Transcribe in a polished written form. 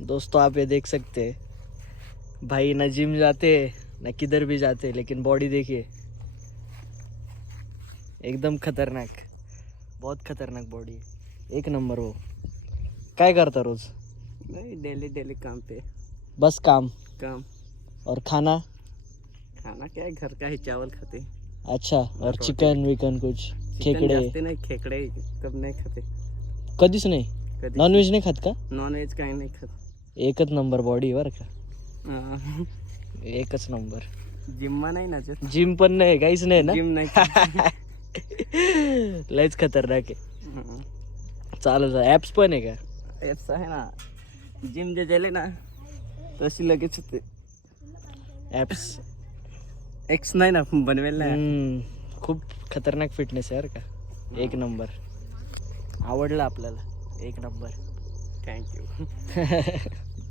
दोस्तों आप ये देख सकते हैं भाई ना जिम जाते ना किधर भी जाते, लेकिन बॉडी देखिए एकदम खतरनाक, बहुत खतरनाक बॉडी है, एक नंबर। वो काय करता रोज? नहीं, डेली डेली काम पे। बस काम काम। और खाना? खाना क्या है, घर का ही चावल खाते। अच्छा, और रोटी चिकन विकन कुछ? चिकन खेकडे जास्त नाही, खेकडे कब नाही खाते कधीच नाही? कधी। नॉनव्हेज नाही खात का? नॉनव्हेज काही नाही खात. एकच नंबर बॉडी बरं का, अं, एकच नंबर. जिममा नाही ना जिम पण नाही, काहीच नाही ना? जिम नाही खात. लयच खतरनाक आहे. हं. चालू ऍप्स पण आहे का? ॲप्स आहे ना, जिम जे गेले ना तशी लगेच होते. ऍप्स एक्स नाही ना बनवेल ना. खूप खतरनाक फिटनेस आहे बरं का, एक नंबर. आवडलं आपल्याला, एक नंबर. थँक्यू.